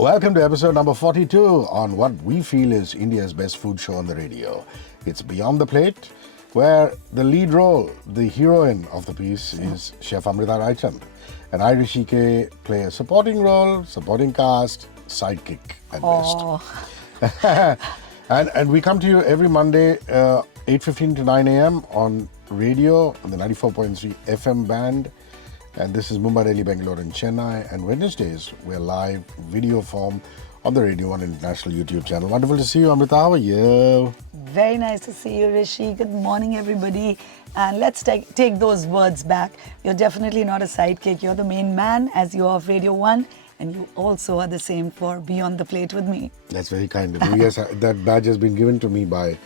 Welcome to episode number 42 on what we feel is India's best food show on the radio. It's Beyond the Plate, where the lead role, the heroine of the piece is Chef Amrita Raichand. And I, Hrishi K, play a supporting role, supporting cast, sidekick at best. And we come to you every Monday, 8:15 to 9 a.m. on radio on the 94.3 FM band. And this is Mumbai, Delhi, Bangalore and Chennai. And Wednesdays, we're live video form on the Radio 1 International YouTube channel. Wonderful to see you, Amrita. How are you? Very nice to see you, Rishi. Good morning, everybody. And let's take those words back. You're definitely not a sidekick. You're the main man, as you are of Radio 1. And you also are the same for Beyond the Plate with me. That's very kind of you. Yes, that badge has been given to me by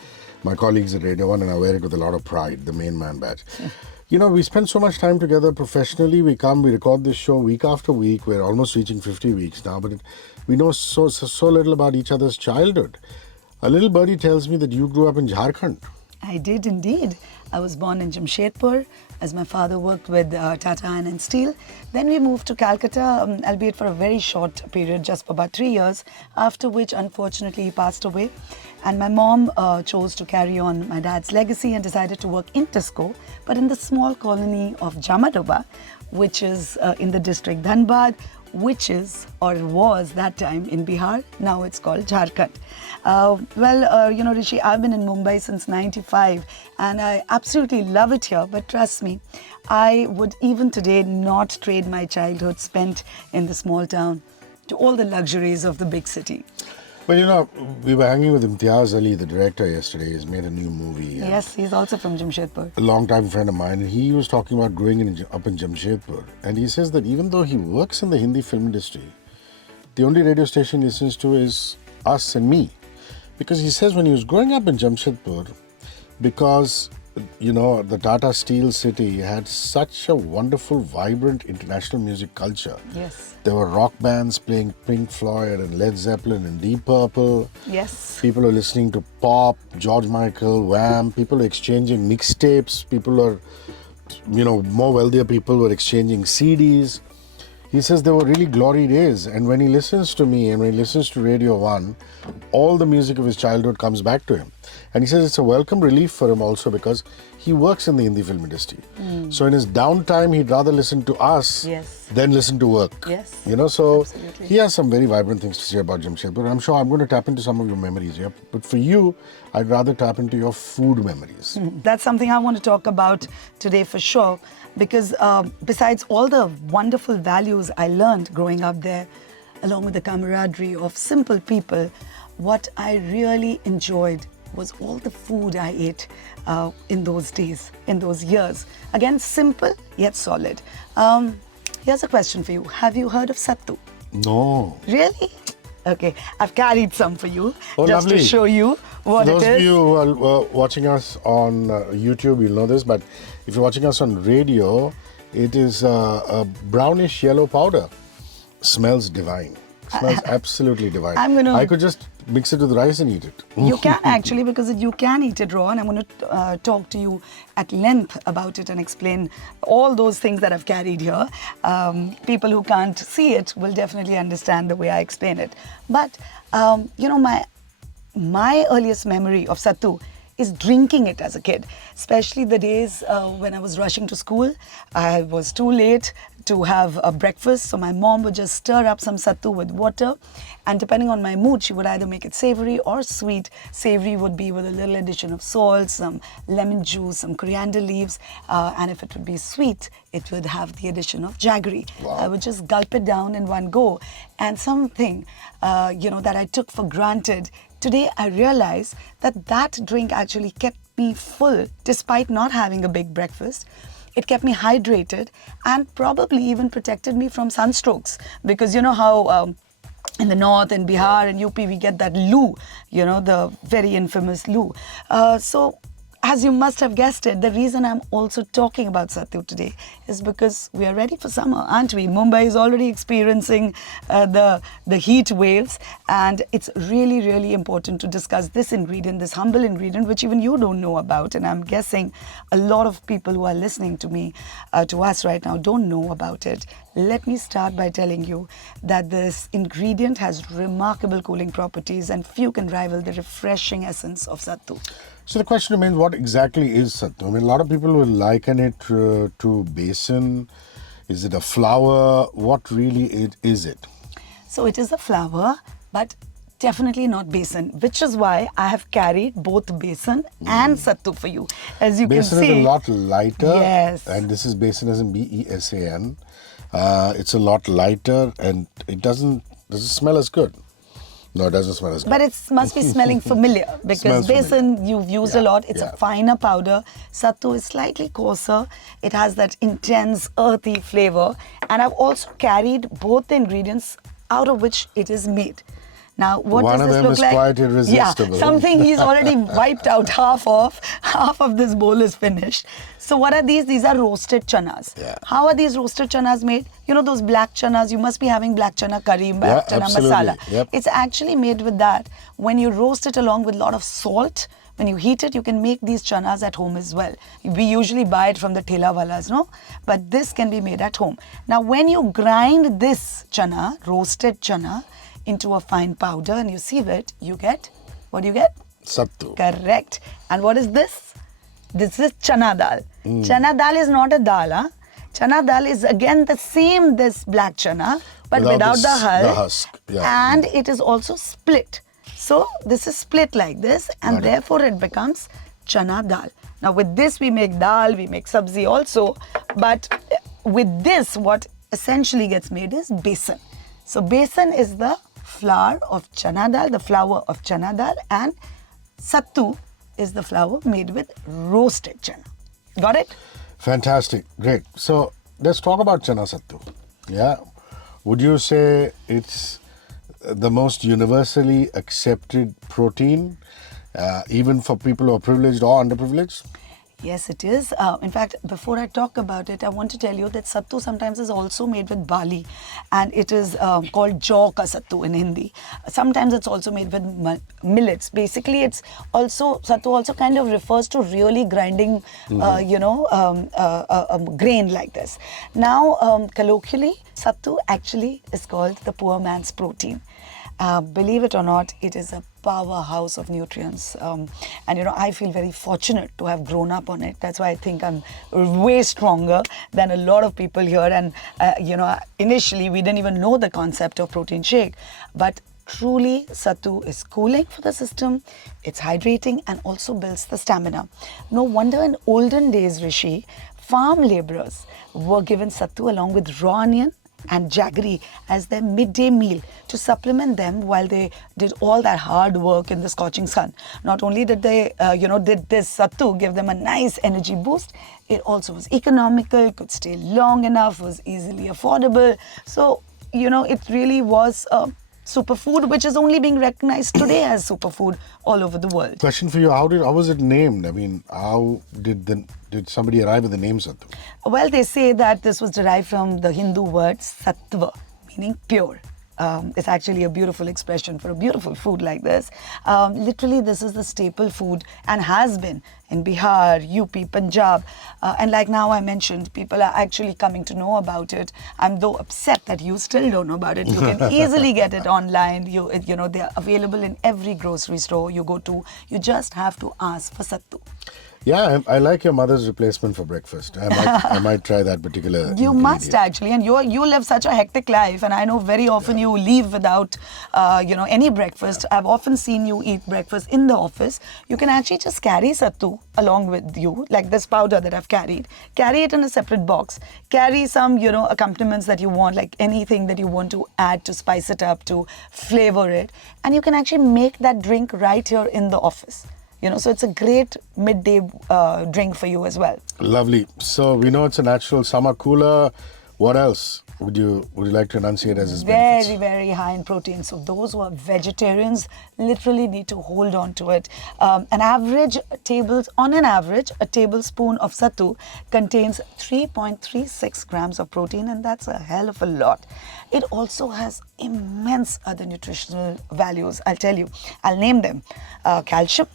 my colleagues at Radio 1, and I wear it with a lot of pride, the main man badge. You know, we spend so much time together professionally. We record this show week after week. We're almost reaching 50 weeks now, but we know so little about each other's childhood. A little birdie tells me that you grew up in Jharkhand. I did indeed. I was born in Jamshedpur, as my father worked with Tata Iron and Steel. Then we moved to Calcutta, albeit for a very short period, just for about 3 years, after which, unfortunately, he passed away. And my mom chose to carry on my dad's legacy and decided to work in Tisco, but in the small colony of Jamadoba, which is in the district Dhanbad, which is, or was that time, in Bihar. Now it's called Jharkhand. Rishi, I've been in Mumbai since '95 and I absolutely love it here, but trust me, I would even today not trade my childhood spent in the small town to all the luxuries of the big city. Well, you know, we were hanging with Imtiaz Ali, the director, yesterday. He's made a new movie. Yes, he's also from Jamshedpur. A long-time friend of mine. And he was talking about growing up in Jamshedpur. And he says that even though he works in the Hindi film industry, the only radio station he listens to is us and me. Because he says when he was growing up in Jamshedpur, because, you know, the Tata Steel city had such a wonderful, vibrant international music culture. Yes. There were rock bands playing Pink Floyd and Led Zeppelin and Deep Purple. Yes. People were listening to pop, George Michael, Wham. People were exchanging mixtapes. People were, you know, more wealthier people were exchanging CDs. He says there were really glory days. And when he listens to me and when he listens to Radio 1, all the music of his childhood comes back to him. And he says it's a welcome relief for him also because he works in the Hindi film industry. So in his downtime, he'd rather listen to us than listen to work. Yes. You know, so absolutely. He has some very vibrant things to say about Jamshedpur. I'm sure I'm going to tap into some of your memories here. But for you, I'd rather tap into your food memories. That's something I want to talk about today for sure. Because besides all the wonderful values I learned growing up there, along with the camaraderie of simple people, what I really enjoyed was all the food I ate in those days, in those years. Again, simple yet solid. Here's a question for you. Have you heard of Sattu? No. Really? Okay, I've carried some for you just to show you what it is. Those of you who are watching us on YouTube, you'll know this, but if you're watching us on radio, it is a brownish yellow powder. Smells divine. Smells absolutely divine. I could just mix it with rice and eat it. You can actually, because you can eat it raw, and I'm going to talk to you at length about it and explain all those things that I've carried here. People who can't see it will definitely understand the way I explain it. But, my earliest memory of Sattu is drinking it as a kid, especially the days when I was rushing to school. I was too late to have a breakfast, so my mom would just stir up some sattu with water, and depending on my mood, she would either make it savory or sweet. Savory would be with a little addition of salt, some lemon juice, some coriander leaves, and if it would be sweet, it would have the addition of jaggery. Wow. I would just gulp it down in one go, and something that I took for granted. Today, I realize that drink actually kept me full despite not having a big breakfast. It kept me hydrated and probably even protected me from sunstrokes. Because you know how in the north, in Bihar and UP, we get that loo, the very infamous loo. So as you must have guessed it, the reason I'm also talking about Sattu today is because we are ready for summer, aren't we? Mumbai is already experiencing the heat waves, and it's really, really important to discuss this ingredient, this humble ingredient, which even you don't know about. And I'm guessing a lot of people who are listening to me, to us right now, don't know about it. Let me start by telling you that this ingredient has remarkable cooling properties, and few can rival the refreshing essence of Sattu. So the question remains, what exactly is Sattu? I mean, a lot of people will liken it to besan. Is it a flour? What really is it? So it is a flour, but definitely not besan, which is why I have carried both besan and Sattu for you. As you can see. Besan is a lot lighter. Yes. And this is besan as in B-E-S-A-N. It's a lot lighter, and it doesn't smell as good. No, it doesn't smell as good. But it must be smelling familiar, because besan you've used a lot. It's a finer powder. Sattu is slightly coarser. It has that intense earthy flavor. And I've also carried both the ingredients out of which it is made. Now, what One does this of them look is like? quite irresistible. Yeah, something he's already wiped out half of. Half of this bowl is finished. So what are these? These are roasted chanas. Yeah. How are these roasted chanas made? You know those black chanas, you must be having black chana curry, black chana masala. Yep. It's actually made with that. When you roast it along with a lot of salt, when you heat it, you can make these chanas at home as well. We usually buy it from the thela walas, no? But this can be made at home. Now, when you grind this chana, roasted chana, into a fine powder and you sieve it, you get, what do you get? Sattu. Correct. And what is this? This is chana dal. Chana dal is not a dal, huh? Chana dal is again the same, this black chana, but without the husk. Yeah. And it is also split. So this is split like this, and therefore it becomes chana dal. Now with this we make dal, we make sabzi also, but with this what essentially gets made is besan. So besan is the flour of chana dal, the flour of chana dal, and sattu is the flour made with roasted chana. Got it? Fantastic. Great. So let's talk about chana sattu. Yeah. Would you say it's the most universally accepted protein, even for people who are privileged or underprivileged? Yes, it is. In fact, before I talk about it, I want to tell you that sattu sometimes is also made with barley, and it is called jaw ka sattu in Hindi. Sometimes it's also made with millets. Basically, it's also, sattu also kind of refers to really grinding, grain like this. Now, colloquially, sattu actually is called the poor man's protein. Believe it or not, it is a powerhouse of nutrients, and I feel very fortunate to have grown up on it. That's why I think I'm way stronger than a lot of people here. And initially we didn't even know the concept of protein shake, but truly sattu is cooling for the system, it's hydrating, and also builds the stamina. No wonder in olden days, Rishi, farm laborers were given sattu along with raw onion and jaggery as their midday meal to supplement them while they did all that hard work in the scorching sun. Not only did they, did this sattu give them a nice energy boost, it also was economical, could stay long enough, was easily affordable. So, it really was a superfood, which is only being recognized today as superfood all over the world. Question for you: how was it named? I mean, how did somebody arrive at the name Sattu? Well, they say that this was derived from the Hindu word sattva, meaning pure. It's actually a beautiful expression for a beautiful food like this. Literally, this is the staple food and has been in Bihar, UP, Punjab. And like now I mentioned, people are actually coming to know about it. I'm though upset that you still don't know about it. You can easily get it online. They are available in every grocery store you go to. You just have to ask for sattu. Yeah, I like your mother's replacement for breakfast. I might try that particular ingredient. Must actually, and you live such a hectic life, and I know very often you leave without, any breakfast. I've often seen you eat breakfast in the office. You can actually just carry sattu along with you, like this powder that I've carried. Carry it in a separate box. Carry some, accompaniments that you want, like anything that you want to add to spice it up, to flavor it, and you can actually make that drink right here in the office. So it's a great midday drink for you as well. Lovely. So we know it's a natural summer cooler. What else? would you like to enunciate as its Very, benefits? very high in protein. So those who are vegetarians literally need to hold on to it. On an average, a tablespoon of sattu contains 3.36 grams of protein, and that's a hell of a lot. It also has immense other nutritional values. I'll tell you. I'll name them. Calcium,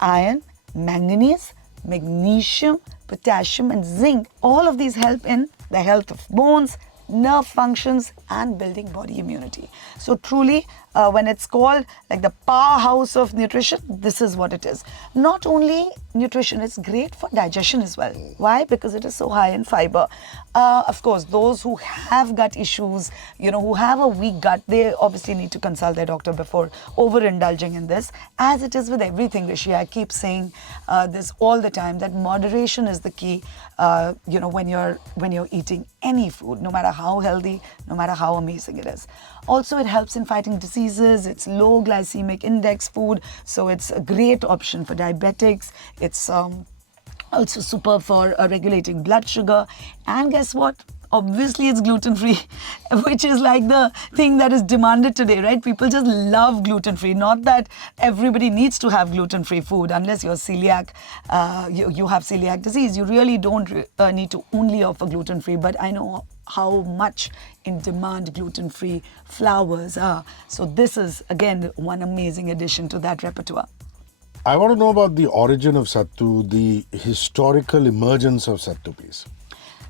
iron, manganese, magnesium, potassium, and zinc. All of these help in the health of bones, nerve functions, and building body immunity. So truly, when it's called like the powerhouse of nutrition, this is what it is. Not only nutrition, it's great for digestion as well. Why? Because it is so high in fiber. Of course, those who have gut issues, who have a weak gut, they obviously need to consult their doctor before overindulging in this. As it is with everything, Rishi, I keep saying this all the time, that moderation is the key. When you're eating any food, no matter how healthy, no matter how amazing it is. Also, it helps in fighting diseases. It's low glycemic index food, so it's a great option for diabetics. It's also super for regulating blood sugar. And guess what? Obviously, it's gluten-free, which is like the thing that is demanded today, right? People just love gluten-free. Not that everybody needs to have gluten-free food. Unless you're celiac, you have celiac disease. You really don't need to only offer gluten-free. But I know how much in demand gluten-free flours are. So this is, again, one amazing addition to that repertoire. I want to know about the origin of sattu, the historical emergence of sattu, please.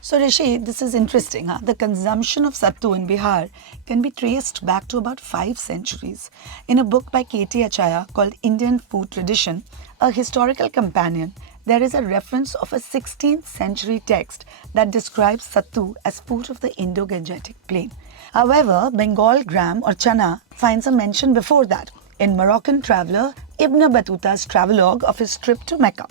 So Rishi, this is interesting. The consumption of sattu in Bihar can be traced back to about 5 centuries. In a book by K.T. Achaya called Indian Food Tradition, a historical companion, there is a reference of a 16th century text that describes sattu as food of the Indo-Gangetic Plain. However, Bengal gram or chana finds a mention before that in Moroccan traveller Ibn Battuta's travelogue of his trip to Mecca.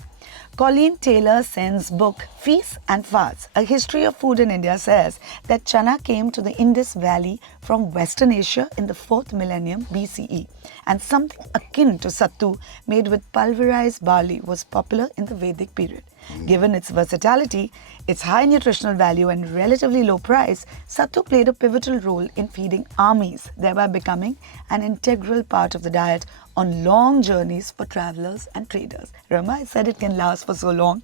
Colleen Taylor Sen's book Feasts and Fasts, A History of Food in India says that chana came to the Indus Valley from Western Asia in the 4th millennium BCE, and something akin to sattu made with pulverized barley was popular in the Vedic period. Given its versatility, its high nutritional value and relatively low price, sattu played a pivotal role in feeding armies, thereby becoming an integral part of the diet on long journeys for travelers and traders. Remember, I said it can last for so long.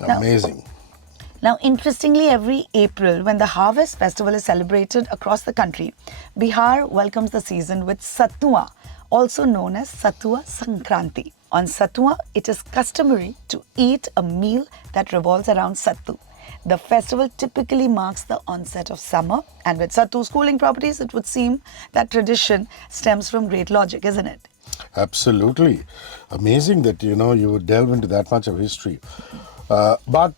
Amazing. Now, interestingly, every April, when the harvest festival is celebrated across the country, Bihar welcomes the season with Sattua, also known as Sattua Sankranti. On Sattua, it is customary to eat a meal that revolves around sattu. The festival typically marks the onset of summer, and with sattu's cooling properties, it would seem that tradition stems from great logic, isn't it? Absolutely. Amazing that, you would delve into that much of history. But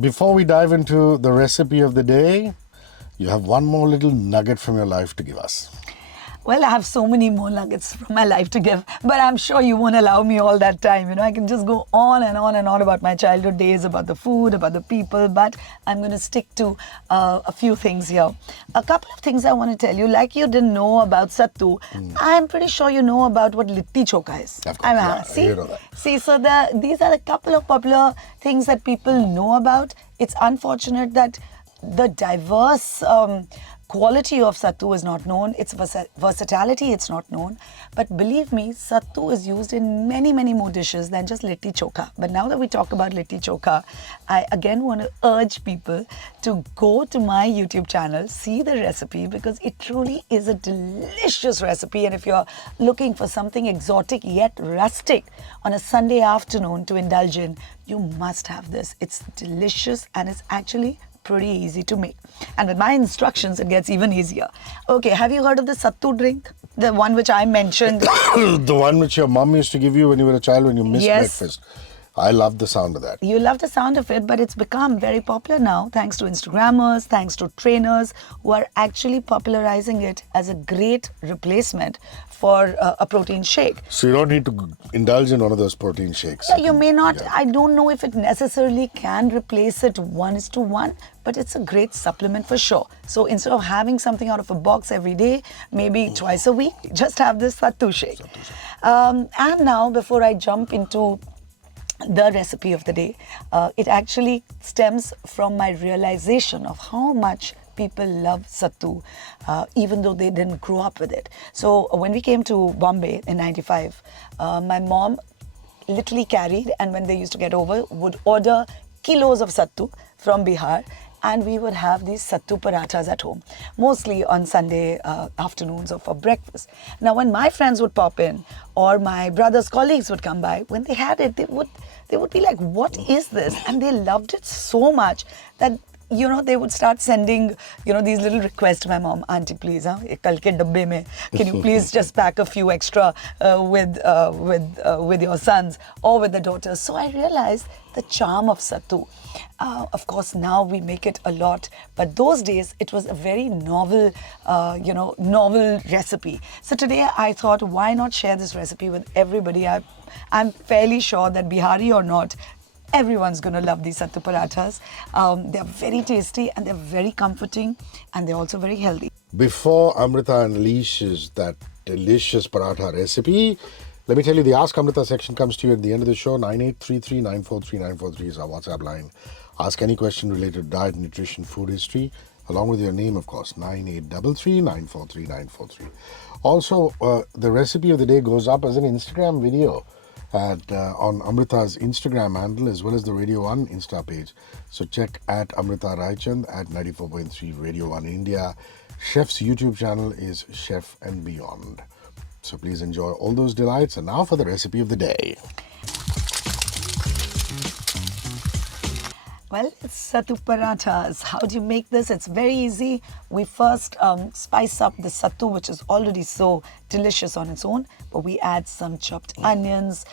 before we dive into the recipe of the day, you have one more little nugget from your life to give us. Well, I have so many more nuggets from my life to give, but I'm sure you won't allow me all that time. I can just go on and on and on about my childhood days, about the food, about the people, but I'm going to stick to a few things here. A couple of things I want to tell you, like you didn't know about sattu, I'm pretty sure you know about what litti chokha is. Of course, I hear of that. See, so these are a couple of popular things that people know about. It's unfortunate that the diverse quality of sattu is not known, its versatility it's not known, but believe me, sattu is used in many, many more dishes than just litti chokha. But now that we talk about litti chokha, I again want to urge people to go to my YouTube channel, see the recipe, because it truly is a delicious recipe. And if you're looking for something exotic yet rustic on a Sunday afternoon to indulge in, you must have this. It's delicious and it's actually pretty easy to make. And with my instructions, it gets even easier. Okay, have you heard of the sattu drink? The one which I mentioned. The one which your mom used to give you when you were a child when you missed Yes. breakfast. I love the sound of that. You love the sound of it, but it's become very popular now thanks to Instagrammers, thanks to trainers who are actually popularizing it as a great replacement for a protein shake. So you don't need to indulge in one of those protein shakes. You may not, I don't know if it necessarily can replace it 1:1, but it's a great supplement for sure. So instead of having something out of a box every day, maybe twice a week, just have this sattu shake. And now, before I jump into the recipe of the day, it actually stems from my realization of how much people love sattu, even though they didn't grow up with it. So when we came to Bombay in 95, my mom literally carried, and when they used to get over, would order kilos of sattu from Bihar, and we would have these sattu parathas at home, mostly on Sunday afternoons or for breakfast. Now, when my friends would pop in, or my brother's colleagues would come by, when they had it, they would be like, "What is this?" And they loved it so much that they would start sending, these little requests to my mom. "Auntie, please, kal ke dabbe mein, can you please just pack a few extra with your sons or with the daughters?" So I realized the charm of sattu. Of course, now we make it a lot, but those days it was a very novel, novel recipe. So today I thought, why not share this recipe with everybody? I'm fairly sure that Bihari or not, everyone's going to love these sattu parathas. They're very tasty and they're very comforting, and they're also very healthy. Before Amrita unleashes that delicious paratha recipe, let me tell you, the Ask Amrita section comes to you at the end of the show. 9833943943 is our WhatsApp line. Ask any question related to diet, nutrition, food history, along with your name, of course. 9833943943. Also, the recipe of the day goes up as an Instagram video on Amrita's Instagram handle, as well as the Radio 1 Insta page. So check at Amrita Raichand at 94.3 Radio 1 India. Chef's YouTube channel is Chef and Beyond. So please enjoy all those delights. And now for the recipe of the day. Well, it's sattu parathas. How do you make this? It's very easy. We first spice up the sattu, which is already so delicious on its own, but we add some chopped onions,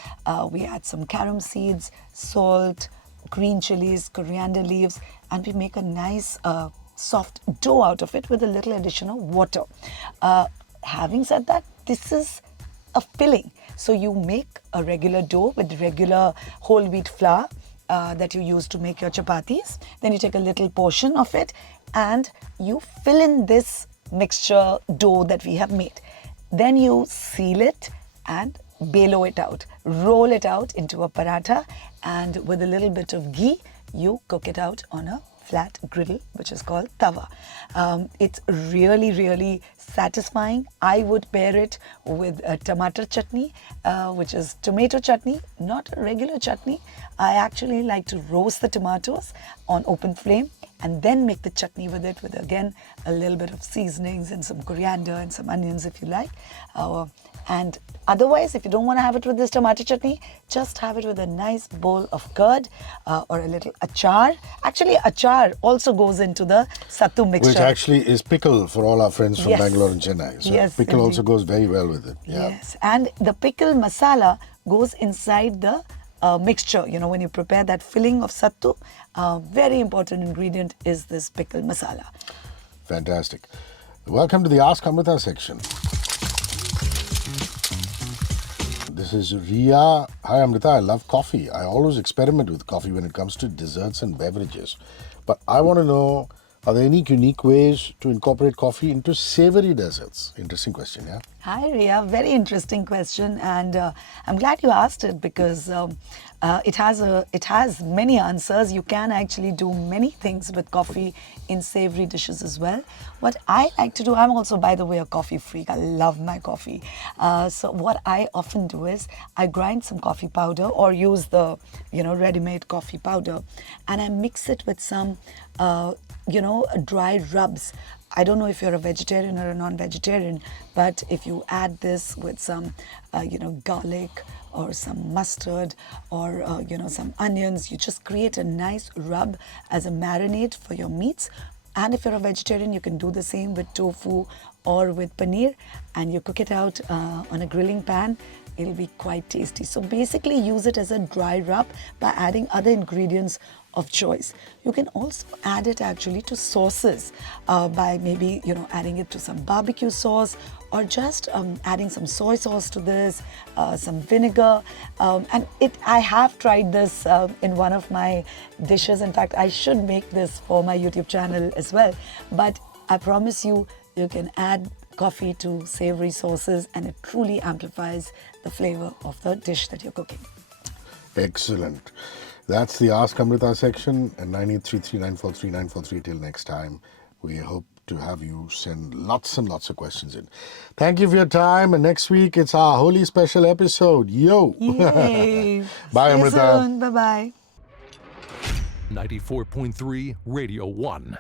we add some carom seeds, salt, green chilies, coriander leaves, and we make a nice soft dough out of it with a little addition of water. Having said that, this is a filling. So you make a regular dough with regular whole wheat flour that you use to make your chapatis. Then you take a little portion of it and you fill in this mixture dough that we have made. Then you seal it and belo it out. Roll it out into a paratha, and with a little bit of ghee, you cook it out on a flat griddle, which is called tawa. It's really, really satisfying. I would pair it with a tomato chutney, which is tomato chutney, not a regular chutney. I actually like to roast the tomatoes on open flame and then make the chutney with it, with again a little bit of seasonings and some coriander and some onions if you like. And otherwise, if you don't want to have it with this tomato chutney, just have it with a nice bowl of curd or a little achar. Actually, achar also goes into the sattu mixture. Which actually is pickle for all our friends from Yes. Bangalore and Chennai. So Yes, pickle indeed. also goes very well with it. Yeah. Yes, and the pickle masala goes inside the mixture. When you prepare that filling of sattu, very important ingredient is this pickle masala. Fantastic. Welcome to the Ask Amrita section. This is Ria. Hi Amrita, I love coffee. I always experiment with coffee when it comes to desserts and beverages. But I want to know, are there any unique ways to incorporate coffee into savory desserts? Interesting question, yeah? Hi Ria, very interesting question, and I'm glad you asked it because it has many answers. You can actually do many things with coffee in savory dishes as well. What I like to do, I'm also, by the way, a coffee freak. I love my coffee. So what I often do is I grind some coffee powder or use the ready-made coffee powder, and I mix it with some dry rubs. I don't know if you're a vegetarian or a non-vegetarian, but if you add this with some, garlic or some mustard or, some onions, you just create a nice rub as a marinade for your meats. And if you're a vegetarian, you can do the same with tofu or with paneer, and you cook it out on a grilling pan. It'll be quite tasty. So basically use it as a dry rub by adding other ingredients of choice. You can also add it actually to sauces by maybe adding it to some barbecue sauce, or just adding some soy sauce to this, some vinegar, and I have tried this in one of my dishes. In fact, I should make this for my YouTube channel as well. But I promise you, you can add coffee to savory sauces and it truly amplifies the flavor of the dish that you're cooking. Excellent. That's the Ask Amrita section, and 9833943943 till next time. We hope to have you send lots and lots of questions in. Thank you for your time. And next week, it's our Holi special episode. Yo! Yay! Bye, See you Amrita. soon. Bye-bye. 94.3 Radio 1.